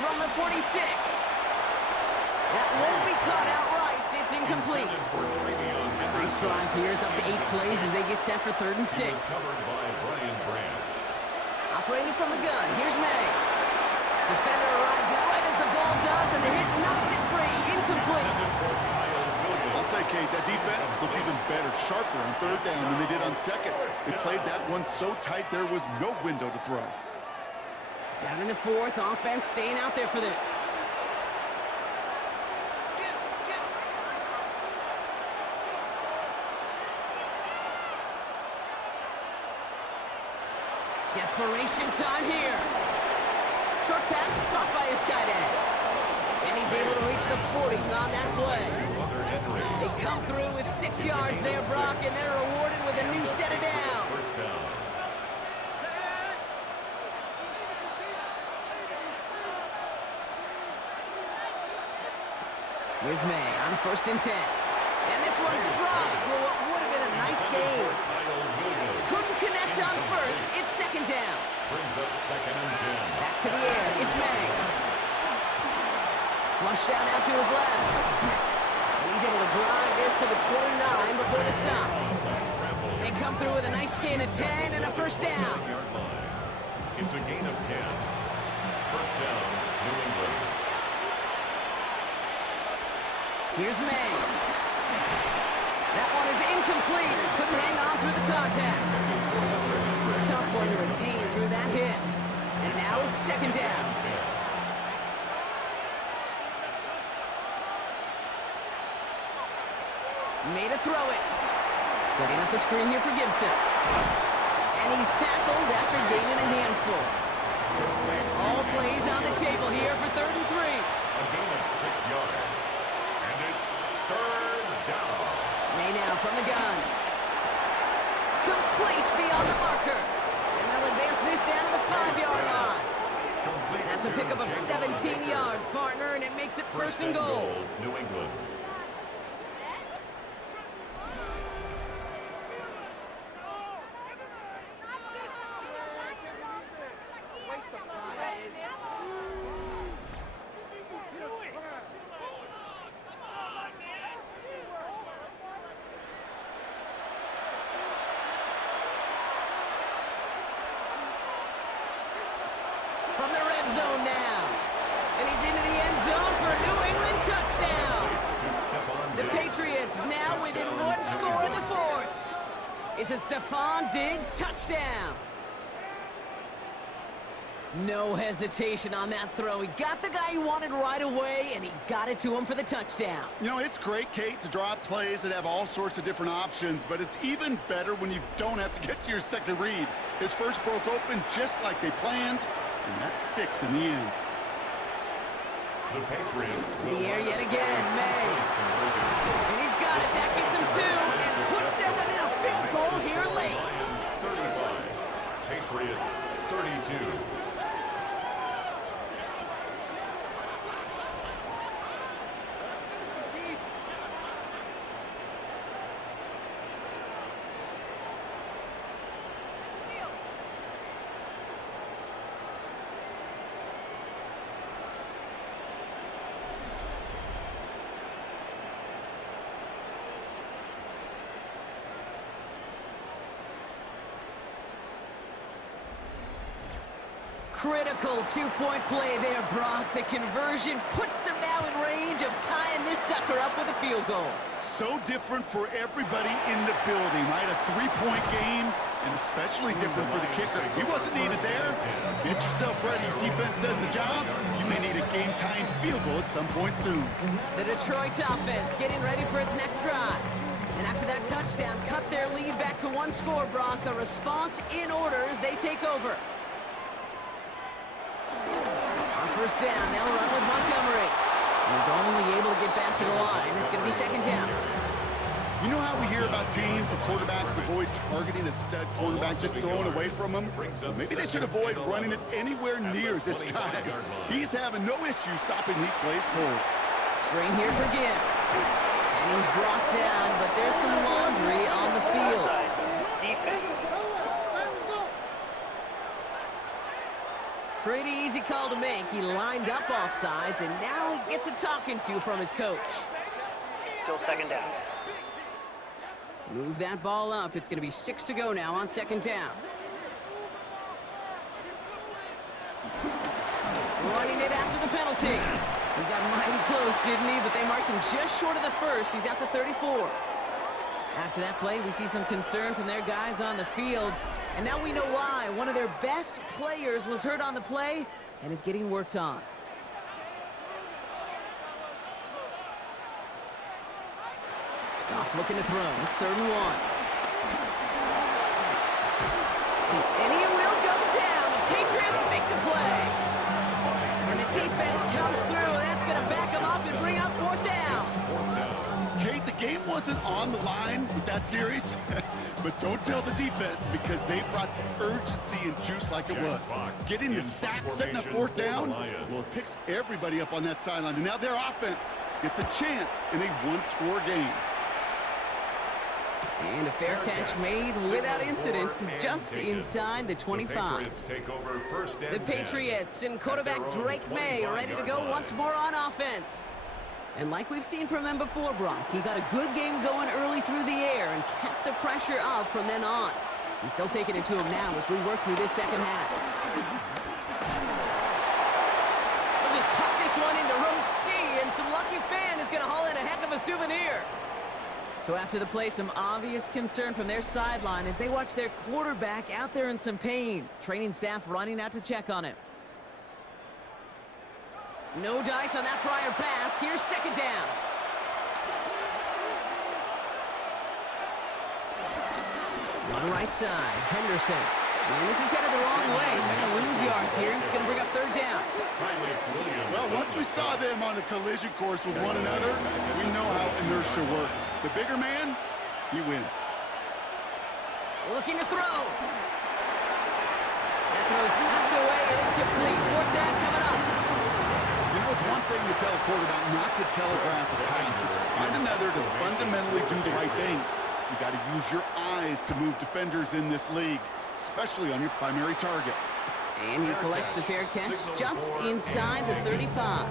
From the 46. That won't be caught outright. It's incomplete. Nice drive here. It's up to 8 plays as they get set for 3rd and 6. Operating from the gun. Here's May. Defender arrives right as the ball does, and the hit knocks it free. Incomplete. I'll say, Kate, that defense looked even better, sharper on 3rd down than they did on 2nd. They played that one so tight there was no window to throw. Down in the 4th, offense staying out there for this. Desperation time here. Short pass caught by his tight end. And he's able to reach the 40 on that play. They come through with 6 yards there, Brock, and they're rewarded with a new set of downs. Here's May on 1st and 10. And this one's dropped for what would have been a nice game. Couldn't connect on 1st. It's 2nd down. Brings up 2nd and 10. Back to the air. It's May. Flush down out to his left. And he's able to drive this to the 29 before the stop. They come through with a nice gain of 10 and a 1st down. It's a gain of 10. 1st down, New England. Here's May. That one is incomplete. Couldn't hang on through the contact. Tough one to retain through that hit. And now it's 2nd down. Made a throw it. Setting up the screen here for Gibson. And he's tackled after gaining a handful. All plays on the table here for 3rd and 3. A gain of 6 yards. And it's 3rd down. May now from the gun. Complete beyond the marker. And they'll advance this down to the 5-yard line. That's a pickup of 17 yards, partner, and it makes it 1st and goal. New England. From the red zone now. And he's into the end zone for a New England touchdown. The Patriots now within 1 score in the 4th. It's a Stephon Diggs touchdown. No hesitation on that throw. He got the guy he wanted right away, and he got it to him for the touchdown. You know, it's great, Kate, to draw up plays that have all sorts of different options, but it's even better when you don't have to get to your second read. His first broke open just like they planned, and that's 6 in the end. The Patriots To the air yet again, May. And he's got it. That gets him 2 and puts them within a field goal here late. 35. Patriots 32. Critical two-point play there, Brock. The conversion puts them now in range of tying this sucker up with a field goal. So different for everybody in the building, right? A three-point game, and especially different for the kicker. He wasn't needed there. Get yourself ready. Your defense does the job. You may need a game-tying field goal at some point soon. The Detroit offense getting ready for its next drive. And after that touchdown, cut their lead back to one score, Brock. A response in order as they take over. On first down, they'll run with Montgomery. He's only able to get back to the line. It's going to be second down. You know how we hear about teams and quarterbacks avoid targeting a stud quarterback, just throwing away from him? Maybe they should avoid running it anywhere near this guy. He's having no issue stopping these plays cold. Screen here for Gibbs. And he's brought down, but there's some laundry on the field. Defense. Pretty easy call to make. He lined up offsides, and now he gets a talking to from his coach. Still second down. Move that ball up. It's going to be 6 to go now on second down. Running it after the penalty. He got mighty close, didn't he? But they marked him just short of the first. He's at the 34. After that play, we see some concern from their guys on the field. And now we know why. One of their best players was hurt on the play and is getting worked on. Goff looking to throw. It's 3rd and 1. And he will go down. The Patriots make the play. And the defense comes through. That's going to back them up and bring up 4th down. Kate, the game wasn't on the line with that series, but don't tell the defense because they brought the urgency and juice like it was. Getting the sack, setting up 4th down, well, it picks everybody up on that sideline. And now their offense gets a chance in a one-score game. And a fair catch made without incident, just inside the 25. The Patriots and quarterback Drake May are ready to go once more on offense. And like we've seen from him before, Brock, he got a good game going early through the air and kept the pressure up from then on. He's still taking it to him now as we work through this second half. We'll just huck this one into row C, and some lucky fan is going to haul in a heck of a souvenir. So after the play, some obvious concern from their sideline as they watch their quarterback out there in some pain. Training staff running out to check on him. No dice on that prior pass. Here's second down. On the right side, Henderson. And this is headed the wrong way. They're going to lose yards here. It's going to bring up 3rd down. Well, once we saw them on the collision course with one another, we know how inertia works. The bigger man, he wins. Looking to throw. That throw's knocked away and incomplete. 4th down coming up. You know, it's one thing to tell a quarterback not to telegraph a pass. It's quite another to fundamentally do the right things. You got to use your eyes to move defenders in this league, especially on your primary target. And he collects the fair catch just inside the 35.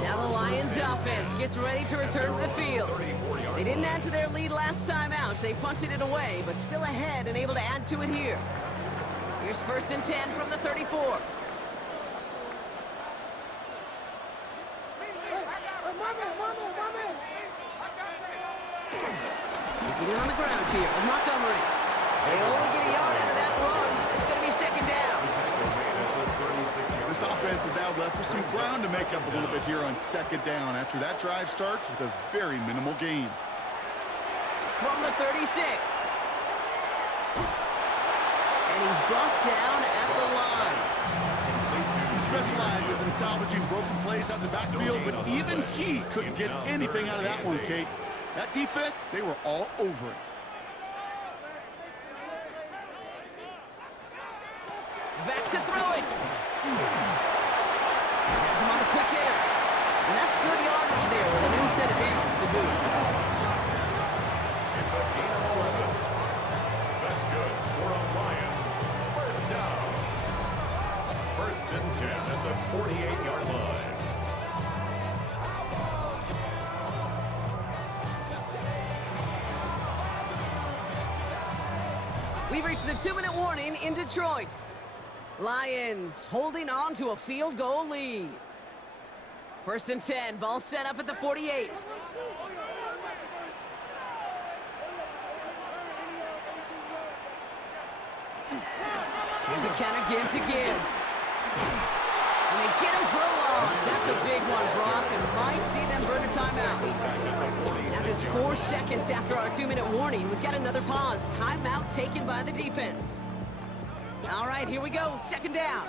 Now the Lions offense gets ready to return to the field. They didn't add to their lead last time out. They punted it away, but still ahead and able to add to it here. Here's 1st and 10 from the 34. Getting on the ground here with Montgomery. They only get a yard out of that run. It's going to be second down. This offense is now left with some ground to make up a little bit here on second down after that drive starts with a very minimal gain. From the 36. And he's brought down at the line. He specializes in salvaging broken plays out of the backfield, but even he couldn't get anything out of that one, Kate. That defense, they were all over it. Back to throw it. Has him on the quick hitter. And that's good yardage there with a new set of downs to boot. It's a gain of 11. That's good for a Lions. First down. 1st and 10 at the 48-yard line. We've reached the 2-minute warning in Detroit. Lions holding on to a field goal lead. 1st and 10, ball set up at the 48. Here's a counter give to Gibbs. And they get him for a loss. That's a big one, Brock, and might see them burn a timeout. Now just 4 seconds after our 2-minute warning, we've got another pause. Timeout taken by the defense. All right, here we go. 2nd down.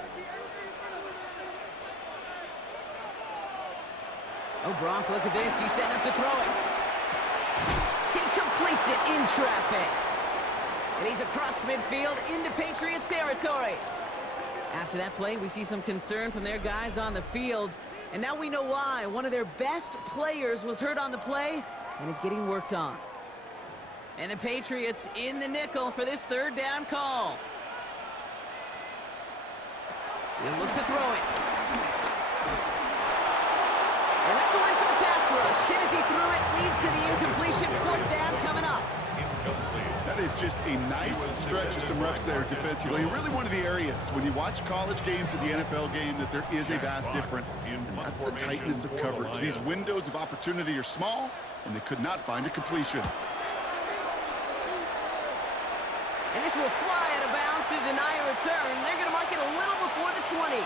Oh, Brock, look at this. He's setting up to throw it. He completes it in traffic. And he's across midfield into Patriots territory. After that play, we see some concern from their guys on the field. And now we know why. One of their best players was hurt on the play and is getting worked on. And the Patriots in the nickel for this 3rd down call. They'll look to throw it. And that's a win for the pass rush. Hit as he threw it, leads to the incompletion. 4th down coming up. That is just a nice stretch of some reps there defensively. Really one of the areas when you watch college game to the NFL game that there is a vast difference. And that's the tightness of coverage. These windows of opportunity are small, and they could not find a completion. And this will fly out of bounds to deny a return. They're going to mark it a little before the 20.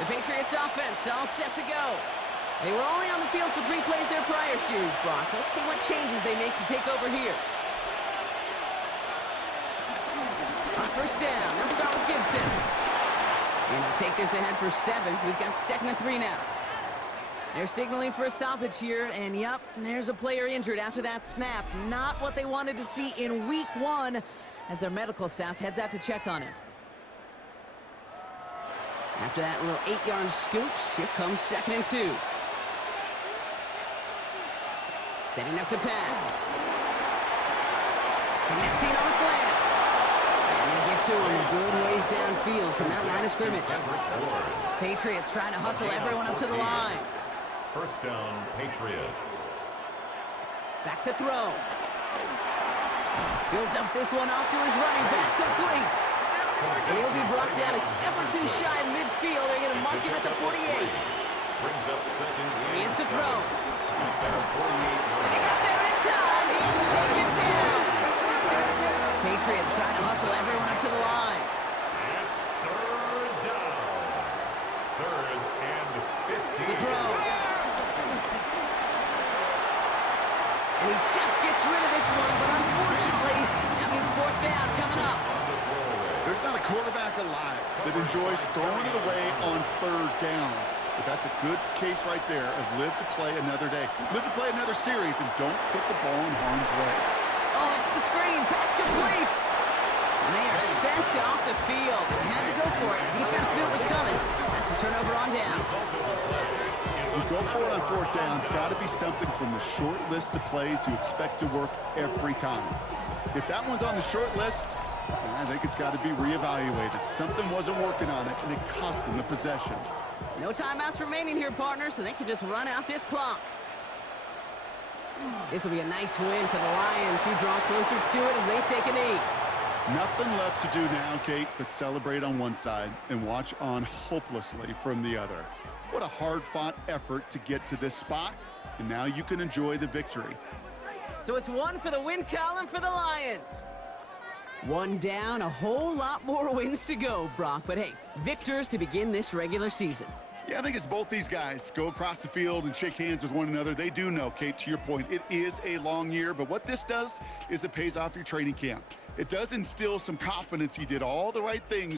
The Patriots offense all set to go. They were only on the field for 3 plays their prior series, Brock. Let's see what changes they make to take over here. On 1st down, they'll start with Gibson. And they'll take this ahead for 7. We've got 2nd and 3 now. They're signaling for a stoppage here, and yep, there's a player injured after that snap. Not what they wanted to see in week 1 as their medical staff heads out to check on him. After that little 8-yard scoot, here comes 2nd and 2. Setting up to pass. Connecting on the slant. And they get to him a good ways downfield from that line of scrimmage. Patriots trying to hustle everyone up to the line. 1st down, Patriots. Back to throw. He'll dump this one off to his running back, complete. And he'll be brought down a step or 2 shy of midfield. They're going to mark him at the 48. Brings up 2nd. He is to throw. And he got there in time. He's taken down. Patriots trying to hustle everyone up to the line. It's 3rd down. 3rd and 15. To throw. And he just gets rid of this one, but unfortunately, that means 4th down coming up. There's not a quarterback alive that enjoys throwing it away on 3rd down. But that's a good case right there of live to play another day. Live to play another series and don't put the ball in harm's way. Oh, it's the screen. Pass complete. And they are sent off the field. They had to go for it. Defense knew it was coming. That's a turnover on downs. You go for it on 4th down. It's got to be something from the short list of plays you expect to work every time. If that one's on the short list, I think it's got to be reevaluated. Something wasn't working on it, and it cost them the possession. No timeouts remaining here, partners, so they can just run out this clock. This will be a nice win for the Lions, who draw closer to it as they take a knee. Nothing left to do now, Kate, but celebrate on one side and watch on hopelessly from the other. What a hard-fought effort to get to this spot, and now you can enjoy the victory. So it's 1 for the win column for the Lions. 1 down, a whole lot more wins to go, Brock. But hey, victors to begin this regular season. Yeah, I think it's both these guys go across the field and shake hands with one another. They do know, Kate, to your point, it is a long year, but what this does is it pays off your training camp. It does instill some confidence. He did all the right things